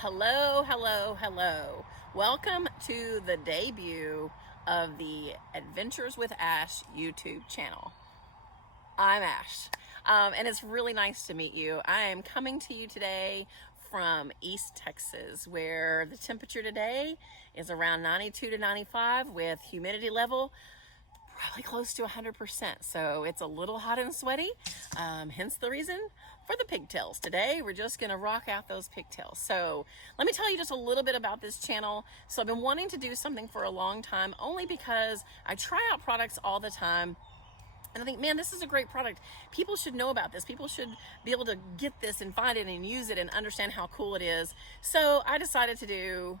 Hello, hello, hello. Welcome to the debut of the Adventures with Ash YouTube channel. I'm Ash, and it's really nice to meet you. I am coming to you today from East Texas, where the temperature today is around 92 to 95 with humidity level probably close to 100%. So it's a little hot and sweaty, hence the reason for the pigtails. Today, we're just gonna rock out those pigtails. So let me tell you just a little bit about this channel. So I've been wanting to do something for a long time, only because I try out products all the time. And I think, man, this is a great product. People should know about this. People should be able to get this and find it and use it and understand how cool it is. So I decided to do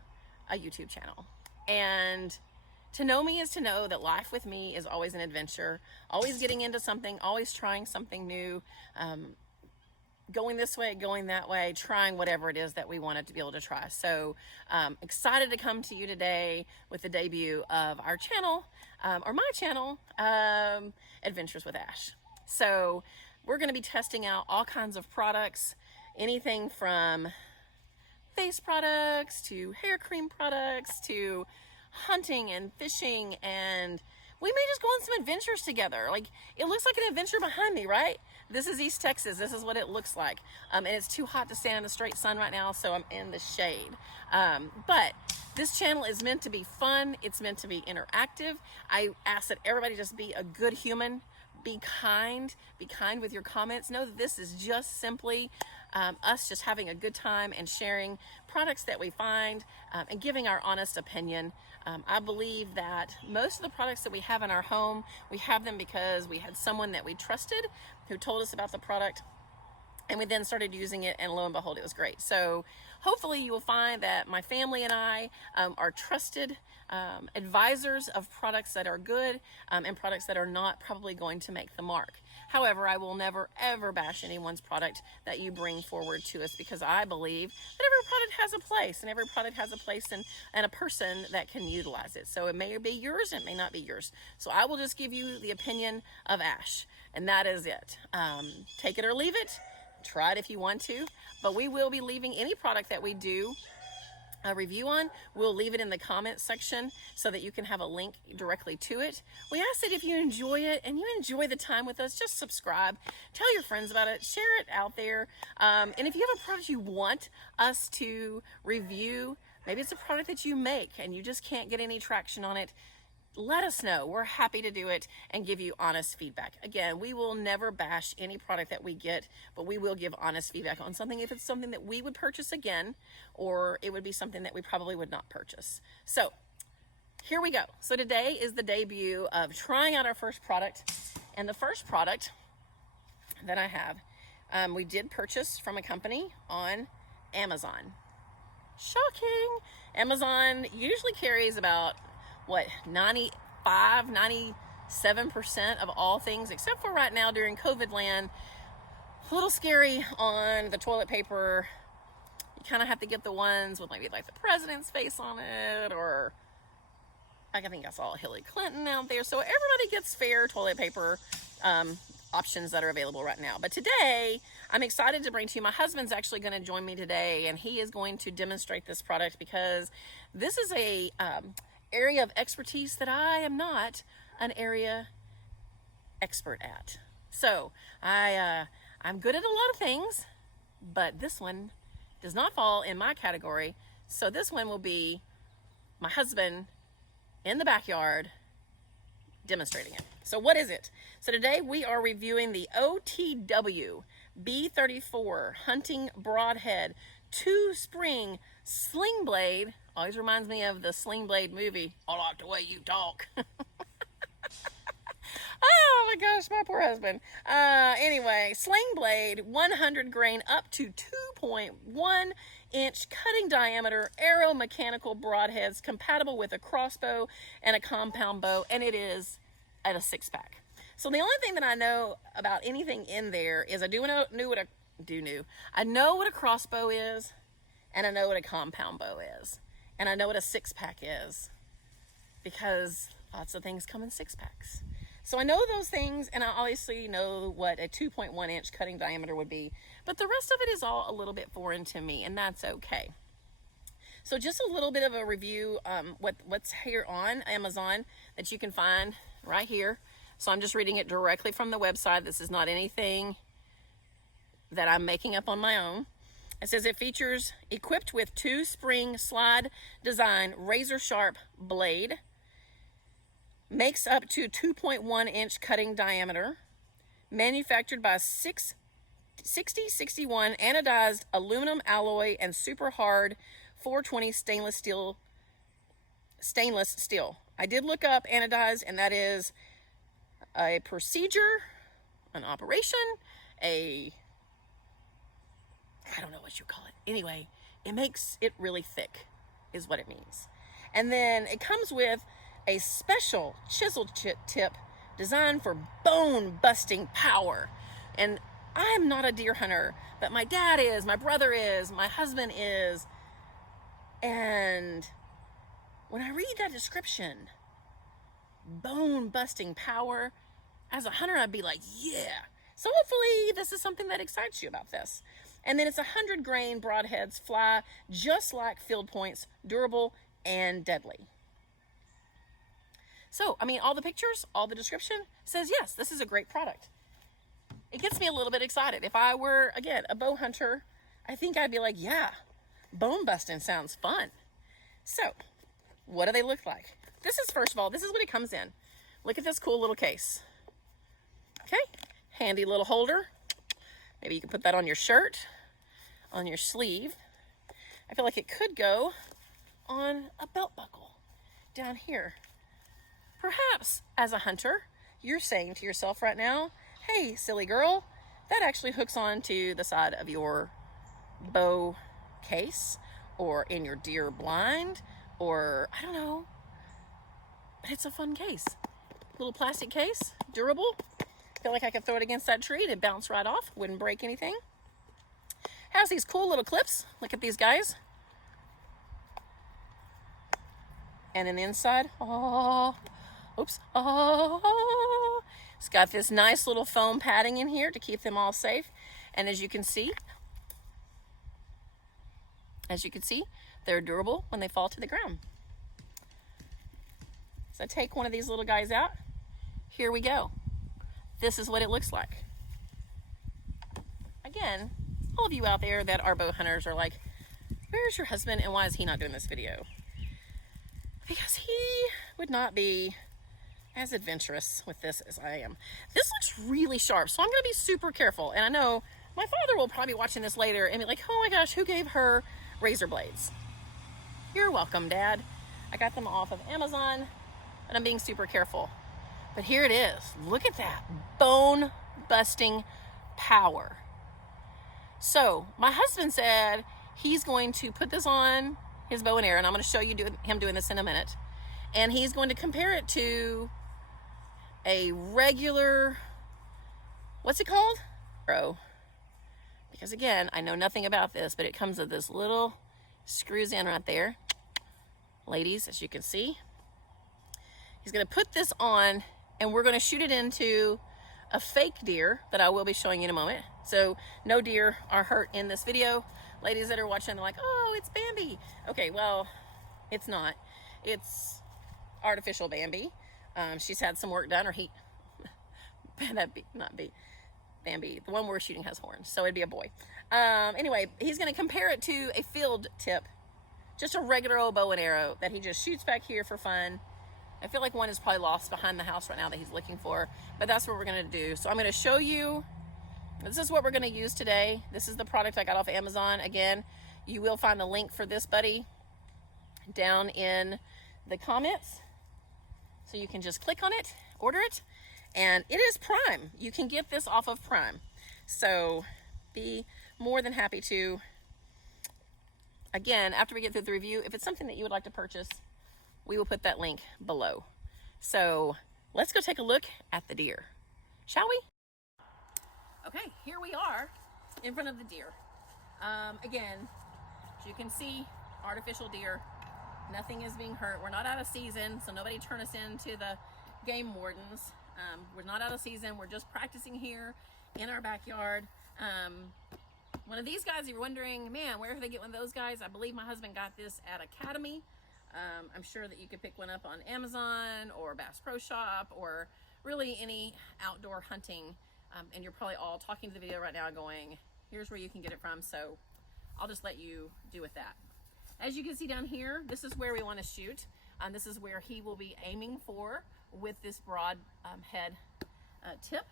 a YouTube channel. And to know me is to know that life with me is always an adventure, always getting into something, always trying something new, going this way, going that way, trying whatever it is that we wanted to be able to try. So excited to come to you today with the debut of our channel, or my channel, Adventures with Ash. So we're going to be testing out all kinds of products, anything from face products to hair cream products to hunting and fishing, and we may just go on some adventures together. Like, it looks like an adventure behind me, right? This is East Texas. This is what it looks like. And it's too hot to stand in the straight sun right now, so I'm in the shade. But this channel is meant to be fun. It's meant to be interactive. I ask that everybody just be a good human. Be kind with your comments. Know that this is just simply us just having a good time and sharing products that we find and giving our honest opinion. I believe that most of the products that we have in our home, we have them because we had someone that we trusted who told us about the product, and we then started using it, and lo and behold, it was great. So hopefully you will find that my family and I are trusted advisors of products that are good and products that are not probably going to make the mark. However, I will never ever bash anyone's product that you bring forward to us, because I believe that every product has a place, and every product has a place and a person that can utilize it. So it may be yours, it may not be yours. So I will just give you the opinion of Ash, and that is it. Take it or leave it. Try it if you want to, but we will be leaving any product that we do a review on. We'll leave it in the comments section so that you can have a link directly to it. We ask that if you enjoy it and you enjoy the time with us, just subscribe, tell your friends about it, share it out there. And if you have a product you want us to review, maybe it's a product that you make and you just can't get any traction on it, let us know. We're happy to do it and give you honest feedback. Again, we will never bash any product that we get, but we will give honest feedback on something if it's something that we would purchase again, or it would be something that we probably would not purchase. So here we go. So today is the debut of trying out our first product. And the first product that I have, we did purchase from a company on Amazon. Shocking. Amazon usually carries about 97% of all things, except for right now during COVID land. A little scary on the toilet paper. You kind of have to get the ones with maybe like the president's face on it, or I think I saw Hillary Clinton out there. So everybody gets fair toilet paper options that are available right now. But today, I'm excited to bring to you, my husband's actually going to join me today, and he is going to demonstrate this product, because this is a area of expertise that I am not an area expert at. So I'm good at a lot of things, but this one does not fall in my category. So this one will be my husband in the backyard demonstrating it. So what is it? So today we are reviewing the OTW B34 Hunting Broadhead 2-spring sling blade. Always reminds me of the Sling Blade movie. I like the way you talk. Oh my gosh, my poor husband. Anyway, sling blade, 100 grain up to 2.1 inch cutting diameter, arrow mechanical broadheads, compatible with a crossbow and a compound bow, and it is at a 6-pack. So the only thing that I know about anything in there is I know what a crossbow is, and I know what a compound bow is, and I know what a 6-pack is, because lots of things come in 6-packs. So I know those things, and I obviously know what a 2.1 inch cutting diameter would be, but the rest of it is all a little bit foreign to me, and that's okay. So just a little bit of a review, what's here on Amazon that you can find right here. So I'm just reading it directly from the website. This is not anything that I'm making up on my own. It says it features equipped with 2-spring slide design razor sharp blade, makes up to 2.1 inch cutting diameter, manufactured by 6061 anodized aluminum alloy and super hard 420 stainless steel. I did look up anodized, and that is a procedure, an operation, I don't know what you call it. Anyway, it makes it really thick is what it means. And then it comes with a special chisel tip designed for bone busting power. And I'm not a deer hunter, but my dad is, my brother is, my husband is. And when I read that description, bone busting power, as a hunter, I'd be like, yeah. So hopefully this is something that excites you about this. And then it's 100 grain broadheads, fly just like field points, durable and deadly. So, I mean, all the pictures, all the description says, yes, this is a great product. It gets me a little bit excited. If I were, again, a bow hunter, I think I'd be like, yeah, bone busting sounds fun. So, what do they look like? This is, first of all, this is what it comes in. Look at this cool little case. Okay, handy little holder. Maybe you can put that on your shirt, on your sleeve. I feel like it could go on a belt buckle down here. Perhaps as a hunter, you're saying to yourself right now, hey, silly girl, that actually hooks onto the side of your bow case or in your deer blind, or I don't know, but it's a fun case. Little plastic case, durable. Feel like I could throw it against that tree and it'd bounce right off, wouldn't break anything. Has these cool little clips. Look at these guys. And then the inside, oh, oops, oh, it's got this nice little foam padding in here to keep them all safe. And as you can see, they're durable when they fall to the ground. So I take one of these little guys out. Here we go. This is what it looks like. Again, all of you out there that are bow hunters are like, where's your husband and why is he not doing this video? Because he would not be as adventurous with this as I am. This looks really sharp, so I'm gonna be super careful. And I know my father will probably be watching this later and be like, oh my gosh, who gave her razor blades? You're welcome, Dad. I got them off of Amazon, but I'm being super careful. But here it is. Look at that. Bone busting power. So my husband said he's going to put this on his bow and arrow, and I'm going to show you him doing this in a minute. And he's going to compare it to a regular, what's it called? Arrow. Because again, I know nothing about this, but it comes with this little screws in right there. Ladies, as you can see, he's going to put this on and we're going to shoot it into a fake deer that I will be showing you in a moment. So no deer are hurt in this video. Ladies that are watching, they're like, oh, it's Bambi. Okay, well, it's not. It's artificial Bambi. She's had some work done, or he, that'd be, not be, Bambi. The one we're shooting has horns, so it'd be a boy. Anyway, he's going to compare it to a field tip, just a regular old bow and arrow that he just shoots back here for fun. I feel like one is probably lost behind the house right now that he's looking for, but that's what we're going to do. So I'm going to show you, this is what we're going to use today. This is the product I got off of Amazon. Again, you will find the link for this buddy down in the comments. So you can just click on it, order it, and it is Prime. You can get this off of Prime. So be more than happy to. Again, after we get through the review, if it's something that you would like to purchase, we will put that link below. So let's go take a look at the deer, shall we? Okay, here we are in front of the deer. Again, as you can see, artificial deer. Nothing is being hurt. We're not out of season, so nobody turn us into the game wardens. We're not out of season. We're just practicing here in our backyard. one of these guys, if you're wondering, man, where did they get one of those guys? I believe my husband got this at Academy. I'm sure that you could pick one up on Amazon or Bass Pro Shop or really any outdoor hunting. And you're probably all talking to the video right now going, here's where you can get it from. So I'll just let you do with that. As you can see down here, this is where we want to shoot. This is where he will be aiming for with this broad head tip.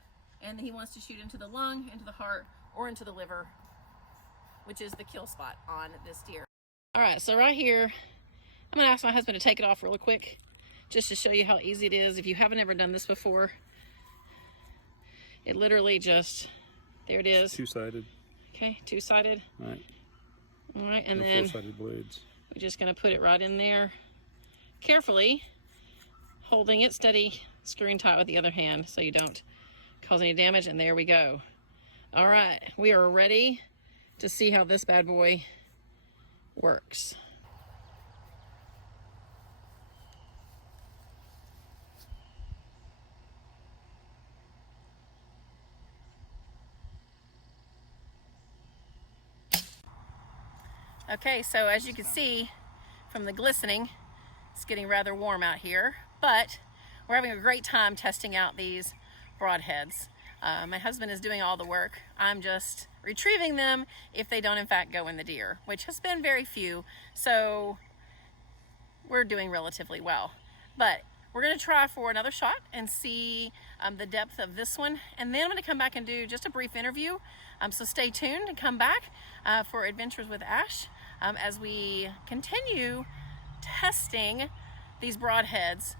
And he wants to shoot into the lung, into the heart, or into the liver, which is the kill spot on this deer. All right, so right here, I'm gonna ask my husband to take it off really quick, just to show you how easy it is. If you haven't ever done this before, it literally just, there it is. Two-sided. Okay, two-sided. All right. All right, and no then four-sided blades. We're just gonna put it right in there, carefully, holding it steady, screwing tight with the other hand so you don't cause any damage, and there we go. All right, we are ready to see how this bad boy works. Okay, so as you can see from the glistening, it's getting rather warm out here, but we're having a great time testing out these broadheads. My husband is doing all the work. I'm just retrieving them if they don't in fact go in the deer, which has been very few, so we're doing relatively well. But we're gonna try for another shot and see the depth of this one, and then I'm gonna come back and do just a brief interview. So stay tuned and come back for Adventures with Ash as we continue testing these broadheads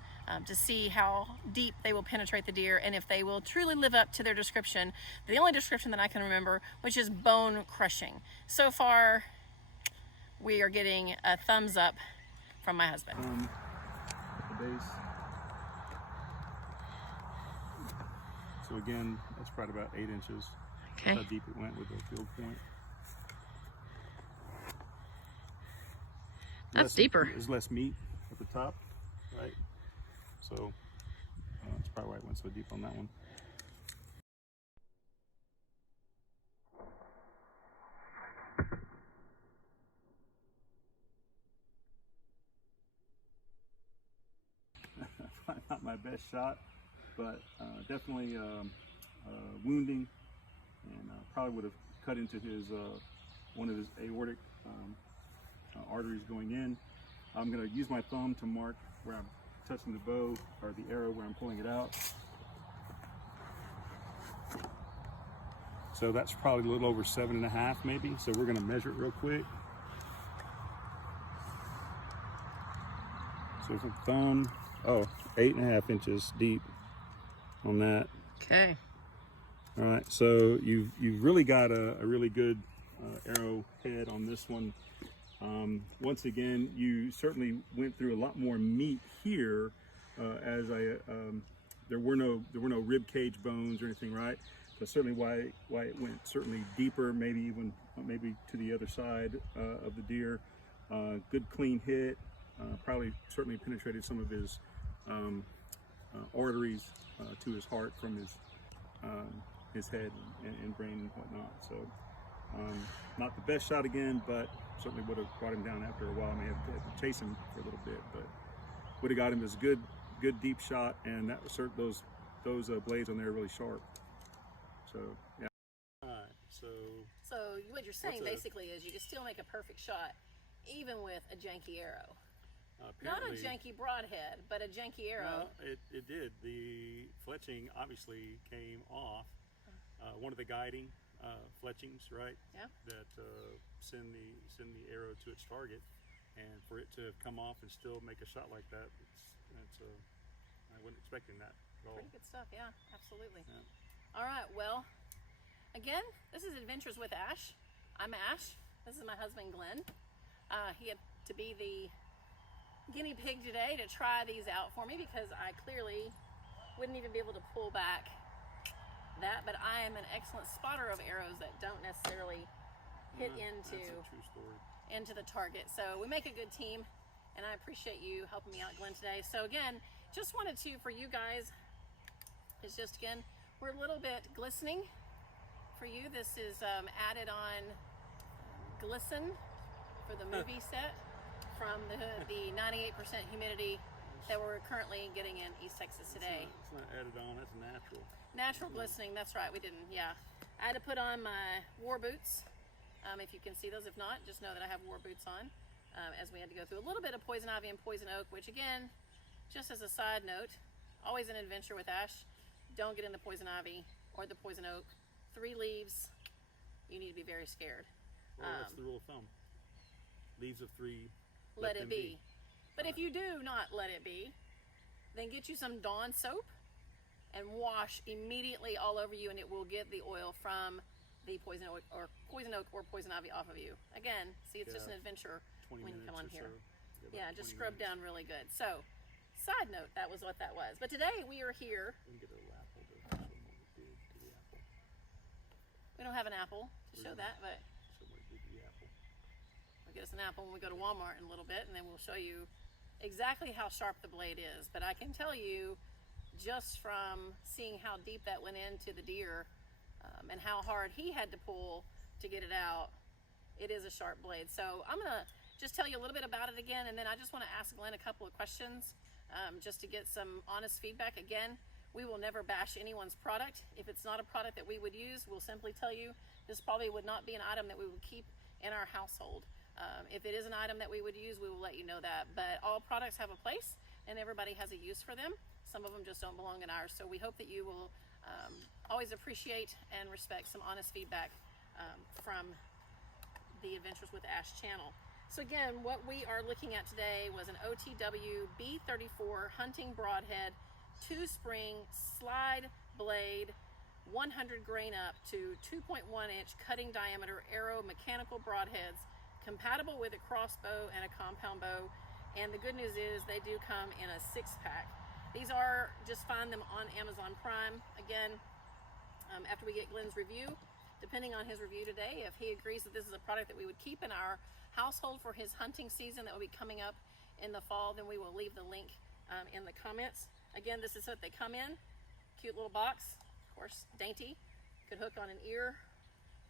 to see how deep they will penetrate the deer and if they will truly live up to their description, the only description that I can remember, which is bone crushing. So far, we are getting a thumbs up from my husband. The base. So again, that's probably about 8 inches. Okay. That's how deep it went with the field point. That's deeper. There's less meat at the top, right? So that's probably why it went so deep on that one. Not my best shot, but definitely wounding, and probably would have cut into his one of his aortic arteries going in. I'm going to use my thumb to mark where I'm touching the bow or the arrow where I'm pulling it out. So that's probably a little over 7.5 maybe. So we're going to measure it real quick. So from thumb, 8.5 inches deep on that. Okay. All right, so you've really got a really good arrow head on this one. Once again, you certainly went through a lot more meat here, as there were no rib cage bones or anything, right? That's certainly why it went certainly deeper, maybe to the other side of the deer. Good clean hit, probably certainly penetrated some of his arteries to his heart from his head and brain and whatnot. So not the best shot again, but certainly would have brought him down after a while. I may have had to chase him for a little bit, but would have got him as a good deep shot, and that those blades on there are really sharp. So yeah. All right, so what you're saying basically is you can still make a perfect shot even with a janky arrow. Not a janky broadhead, but a janky arrow. No, it did. The fletching obviously came off. One of the guiding fletchings, right? Yeah. That send the arrow to its target, and for it to have come off and still make a shot like that, I wasn't expecting that at all. Pretty good stuff, yeah, absolutely. Yeah. All right, well, again, this is Adventures with Ash. I'm Ash. This is my husband, Glenn. He had to be the guinea pig today to try these out for me because I clearly wouldn't even be able to pull back that, but I am an excellent spotter of arrows that don't necessarily hit into the target. So we make a good team, and I appreciate you helping me out, Glenn, today. So again, just wanted to, for you guys, it's just again, we're a little bit glistening for you. This is added on glisten for the movie set from the 98% humidity that we're currently getting in East Texas today. It's not added on, that's natural. Natural glistening, that's right, we didn't, yeah. I had to put on my war boots, if you can see those. If not, just know that I have war boots on, as we had to go through a little bit of poison ivy and poison oak, which again, just as a side note, always an adventure with Ash. Don't get in the poison ivy or the poison oak. 3 leaves, you need to be very scared. Well, that's the rule of thumb. Leaves of 3, let it be. But if you do not let it be, then get you some Dawn soap and wash immediately all over you, and it will get the oil from the poison oak or poison ivy off of you. Again, see, it's just an adventure when you come on here. So. Yeah, just scrub down really good. So, side note, that was what that was. But today we are here. We can get a little apple to show them what we did to the apple. We don't have an apple to show that, but Show what we did to the apple. we'll get us an apple when we go to Walmart in a little bit, and then we'll show you exactly how sharp the blade is. But I can tell you, just from seeing how deep that went into the deer and how hard he had to pull to get it out, it is a sharp blade. So I'm gonna just tell you a little bit about it again, and then I just want to ask Glenn a couple of questions just to get some honest feedback. Again, we will never bash anyone's product. If it's not a product that we would use, we'll simply tell you this probably would not be an item that we would keep in our household. If it is an item that we would use, we will let you know that. But all products have a place, and everybody has a use for them. Some of them just don't belong in ours. So we hope that you will always appreciate and respect some honest feedback from the Adventures with Ash channel. So again, what we are looking at today was an OTW B34 Hunting Broadhead 2-spring slide blade, 100 grain up to 2.1 inch cutting diameter arrow mechanical broadheads, compatible with a crossbow and a compound bow. And the good news is they do come in a 6-pack. These are, just find them on Amazon Prime. Again, after we get Glenn's review, depending on his review today, if he agrees that this is a product that we would keep in our household for his hunting season that will be coming up in the fall, then we will leave the link in the comments. Again, this is what they come in. Cute little box, of course, dainty. Could hook on an ear,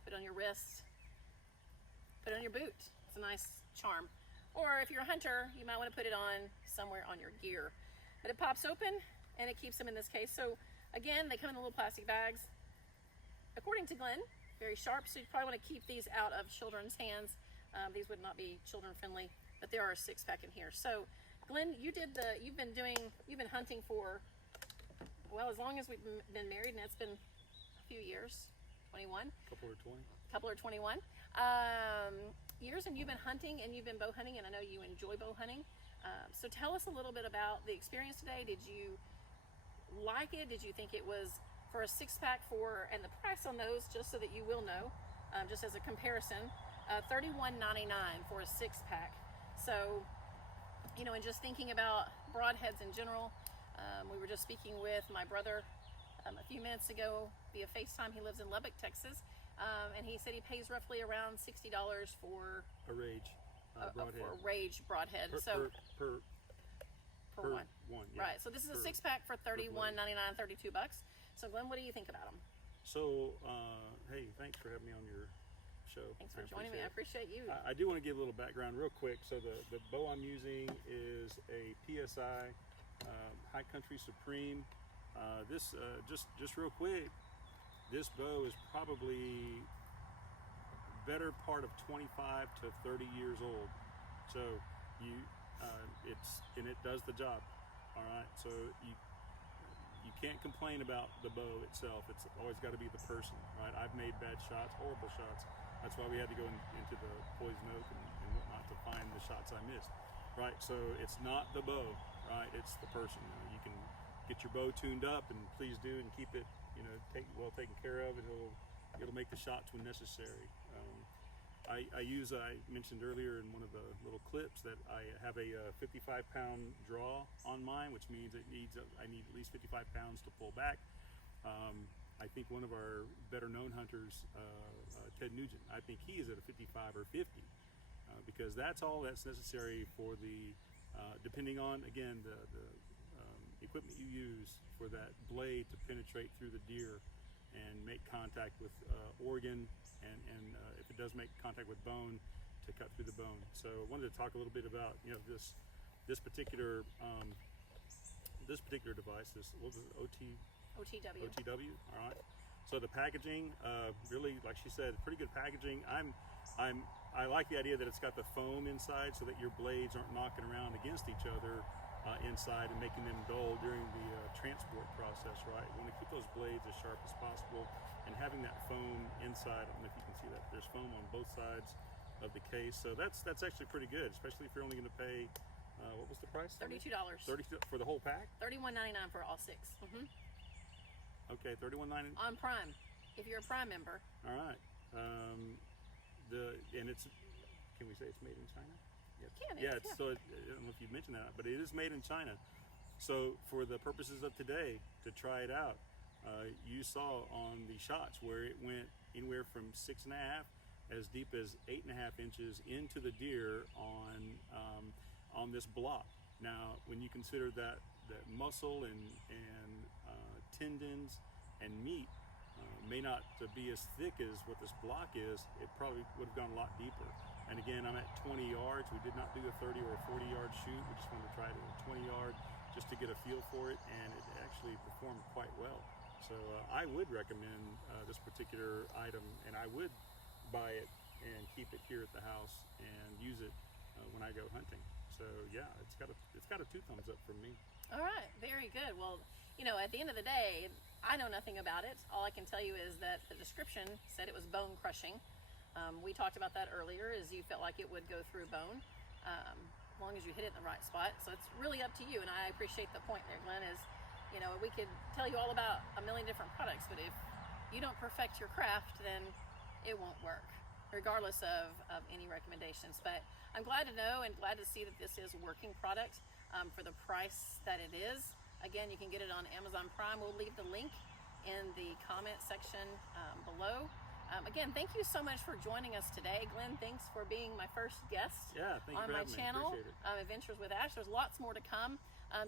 put on your wrist, put it on your boot. It's a nice charm. Or if you're a hunter, you might want to put it on somewhere on your gear. But it pops open and it keeps them in this case. So again, they come in the little plastic bags. According to Glenn, very sharp, so you probably want to keep these out of children's hands. These would not be children friendly, but there are a 6-pack in here. So Glenn, you've been hunting for, well, as long as we've been married, and it's been a few years, 21? Couple or 21 years, and you've been hunting and you've been bow hunting, and I know you enjoy bow hunting. So tell us a little bit about the experience today. Did you like it? Did you think it was for a 6-pack and the price on those, just so that you will know, just as a comparison, $31.99 for a 6-pack. So, you know, and just thinking about broadheads in general, we were just speaking with my brother a few minutes ago via FaceTime. He lives in Lubbock, Texas, and he said he pays roughly around $60 for a rage broadhead. For a rage broadhead. Per one. Yeah. Right. So this is a 6-pack for $31.99, $32. So Glenn, what do you think about them? So, hey, thanks for having me on your show. Thanks for joining me. I appreciate you. I do want to give a little background real quick. So the bow I'm using is a PSI High Country Supreme. This just real quick, this bow is probably better part of 25 to 30 years old. So it does the job. All right. So you can't complain about the bow itself. It's always got to be the person, right? I've made bad shots, horrible shots. That's why we had to go into the poison oak and whatnot to find the shots I missed, right? So it's not the bow, right? It's the person. You can get your bow tuned up, and please do, and keep it, well taken care of. It'll make the shots when necessary. I mentioned earlier in one of the little clips that I have a 55-pound draw on mine, which means I need at least 55 pounds to pull back. I think one of our better known hunters, Ted Nugent, I think he is at a 55 or 50, because that's all that's necessary for the, depending on, again, the equipment you use for that blade to penetrate through the deer. and make contact with organ, and if it does make contact with bone, to cut through the bone. So I wanted to talk a little bit about this particular device. This, what was it, OTW. OTW. All right. So the packaging, really, like she said, pretty good packaging. I like the idea that it's got the foam inside so that your blades aren't knocking around against each other inside and making them dull during the transport process, right? You want to keep those blades as sharp as possible, and having that foam inside, I don't know if you can see that, there's foam on both sides of the case. So that's actually pretty good, especially if you're only going to pay, what was the price? $32. $30 for the whole pack? $31.99 for all 6. Okay, $31.99 on Prime, if you're a Prime member. All right. And it's, can we say it's made in China? Yeah, So I don't know if you mentioned that, but it is made in China. So for the purposes of today, to try it out, you saw on the shots where it went anywhere from 6.5 as deep as 8.5 inches into the deer on this block. Now, when you consider that muscle and tendons and meat may not be as thick as what this block is, it probably would have gone a lot deeper. And again, I'm at 20 yards. We did not do a 30 or a 40-yard shoot. We just wanted to try it at a 20-yard just to get a feel for it, and it actually performed quite well. So I would recommend this particular item, and I would buy it and keep it here at the house and use it when I go hunting. So yeah, it's got a 2 thumbs up from me. All right, very good. Well, at the end of the day, I know nothing about it. All I can tell you is that the description said it was bone crushing. We talked about that earlier, as you felt like it would go through bone, as long as you hit it in the right spot. So it's really up to you, and I appreciate the point there, Glenn, is, we could tell you all about a million different products, but if you don't perfect your craft, then it won't work, regardless of any recommendations. But I'm glad to know and glad to see that this is a working product for the price that it is. Again, you can get it on Amazon Prime. We'll leave the link in the comment section below. Again, thank you so much for joining us today. Glenn, thanks for being my first guest on my channel, Adventures with Ash. There's lots more to come.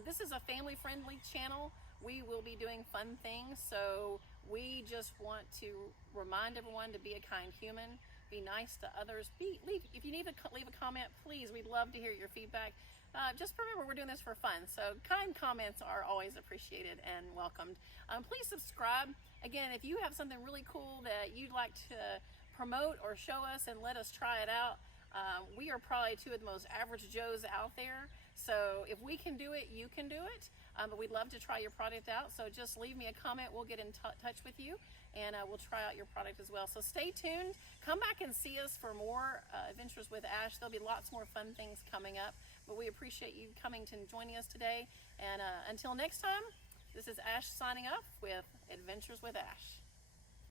This is a family-friendly channel. We will be doing fun things, so we just want to remind everyone to be a kind human, be nice to others. If you need to leave a comment, please, we'd love to hear your feedback. Just remember, we're doing this for fun, so kind comments are always appreciated and welcomed. Please subscribe. Again, if you have something really cool that you'd like to promote or show us and let us try it out, we are probably 2 of the most average Joes out there. So if we can do it, you can do it. But we'd love to try your product out. So just leave me a comment. We'll get in touch with you, and we'll try out your product as well. So stay tuned. Come back and see us for more Adventures with Ash. There'll be lots more fun things coming up. But we appreciate you coming to joining us today. And until next time, this is Ash signing off with Adventures with Ash.